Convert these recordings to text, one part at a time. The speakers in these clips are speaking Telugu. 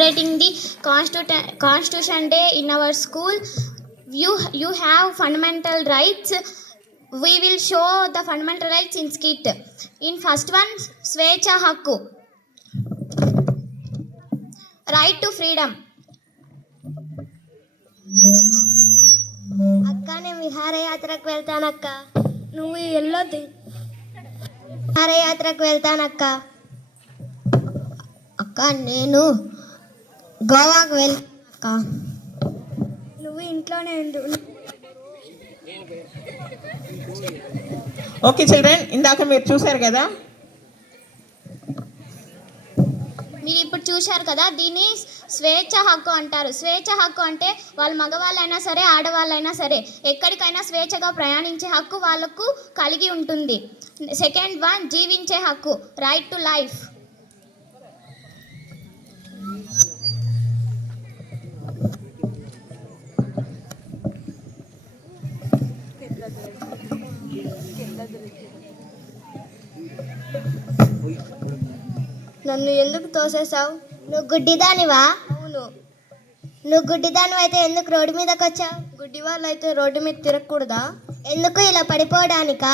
celebrating the Constitution Day in our school. You have fundamental rights. We will show the fundamental rights in skit. In first one, Svecha Hakku, right to freedom. అక్క నేను విహారయాత్రకు వెళ్తానక్క. నువ్వు వెళ్ళొద్దు. విహారయాత్రకు వెళ్తానక్క. అక్క నేను గోవాకు వెళ్తానక్క. నువ్వు ఇంట్లోనే ఉండు. ఓకే చిల్డ్రన్, ఇందాక మీరు చూశారు కదా, మీరు ఇప్పుడు చూశారు కదా, దీన్ని స్వేచ్ఛ హక్కు అంటారు. స్వేచ్ఛ హక్కు అంటే వాళ్ళు మగవాళ్ళైనా సరే ఆడవాళ్ళైనా సరే ఎక్కడికైనా స్వేచ్ఛగా ప్రయాణించే హక్కు వాళ్ళకు కలిగి ఉంటుంది. సెకండ్ వన్, జీవించే హక్కు, రైట్ టు లైఫ్. నన్ను ఎందుకు తోసేసావు? నువ్వు గుడ్డిదానివా? అవును. నువ్వు గుడ్డిదానివి అయితే ఎందుకు రోడ్డు మీదకి వచ్చావు? గుడ్డి వాళ్ళు అయితే రోడ్డు మీద తిరగకూడదా? ఎందుకు ఇలా పడిపోవడానికా?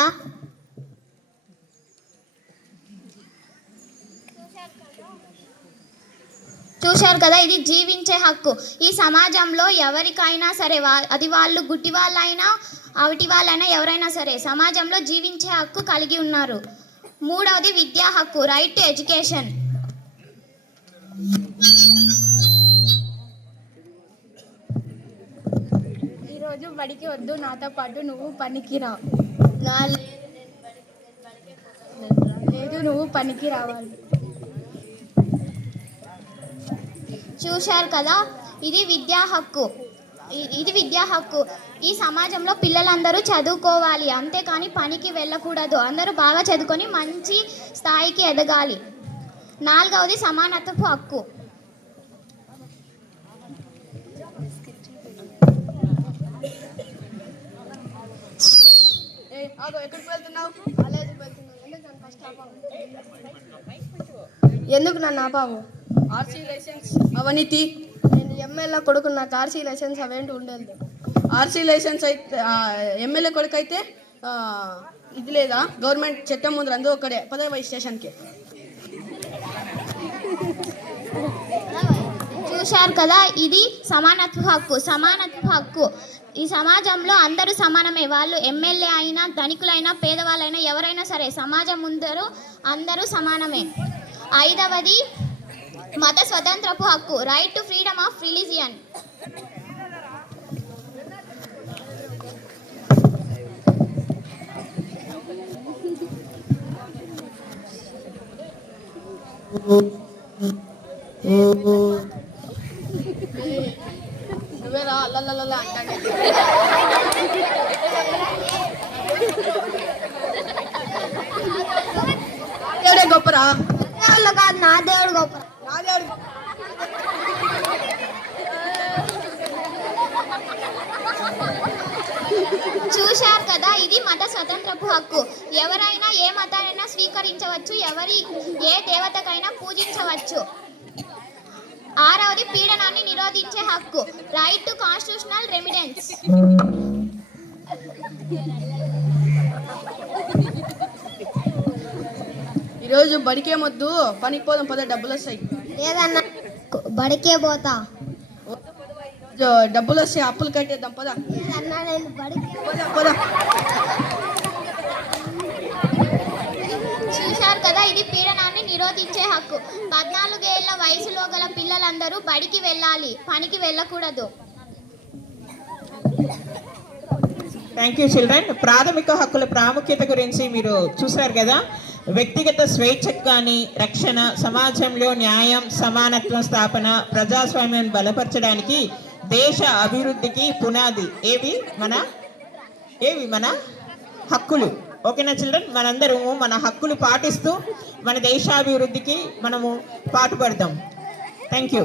చూశారు కదా, ఇది జీవించే హక్కు. ఈ సమాజంలో ఎవరికైనా సరే, అది వాళ్ళు గుడ్డి వాళ్ళైనా అవిటి వాళ్ళైనా ఎవరైనా సరే సమాజంలో జీవించే హక్కు కలిగి ఉన్నారు. మూడవది విద్యా హక్కు, రైట్ టు ఎడ్యుకేషన్. ఈరోజు బడికి వద్దు, నాతో పాటు నువ్వు పనికి రా. లేదు, నువ్వు పనికి రావాలి. చూశారు కదా, ఇది విద్యా హక్కు. ఈ సమాజంలో పిల్లలందరూ చదువుకోవాలి, అంతేకాని పనికి వెళ్ళకూడదు. అందరూ బాగా చదువుకొని మంచి స్థాయికి ఎదగాలి. నాలుగవది సమానత్వపు హక్కు. ఎందుకు నన్ను ఆపావు? ఆర్సీ లైసెన్స్ అవినీతి. నేను ఎమ్మెల్యే కొడుకు, నాకు ఆర్సీ లైసెన్స్ అవేంటి ఉండేది. ఆర్సీ లైసెన్స్ అయితే ఎమ్మెల్యే కొడుకు అయితే ఇది లేదా? గవర్నమెంట్ చట్టం ముందు అందరూ ఒకడే. పదవి స్టేషన్కి. చూశారు కదా, ఇది సమానత్వ హక్కు. ఈ సమాజంలో అందరూ సమానమే. వాళ్ళు ఎమ్మెల్యే అయినా, ధనికులైనా, పేదవాళ్ళైనా, ఎవరైనా సరే సమాజం ముందరు అందరూ సమానమే. ఐదవది మత స్వతంత్రపు హక్కు, right to freedom of religion. నువ్వేరా అల్లల్లల్లా అంటానే. దేవుడే గొప్పరా? కాదు, నా దేవుడు గొప్ప. నా దేవుడు. చూశారు కదా, ఇది మత స్వతంత్రపు హక్కు. ఎవరైనా ఏ మతానైనా స్వీకరించవచ్చు, ఏ దేవతకైనా పూజించవచ్చు. ఆరవది పీడనాన్ని నిరోధించే హక్కు, రైట్ టు కాన్స్టిట్యూషనల్ రెమిడెన్స్. ఈరోజు బడికేమొద్దు, పనికి పోదాం, పద, డబ్బులు వస్తాయి. లేదన్నా, బడికే పోతా. డబ్బులు వస్తాయి, అప్పులు కట్టేద్దాం, పద. లేదన్నా, నేను బడికే పద. చూశారు కదా, ఇది పీడనాన్ని నిరోధించే హక్కు. 14 ఏళ్ల వయసులో గల పిల్లలందరూ బడికి వెళ్ళాలి, పనికి వెళ్ళకూడదు. Thank you children. ప్రాథమిక హక్కుల ప్రాముఖ్యత గురించి మీరు చూశారు కదా. వ్యక్తిగత స్వేచ్ఛకు కానీ రక్షణ, సమాజంలో న్యాయం, సమానత్వం స్థాపన, ప్రజాస్వామ్యం బలపరచడానికి, దేశ అభివృద్ధికి పునాది ఏవి మన హక్కులు. ఓకేనా చిల్డ్రన్? మనందరము మన హక్కులు పాటిస్తూ మన దేశాభివృద్ధికి మనము పాటుపడదాం. Thank you.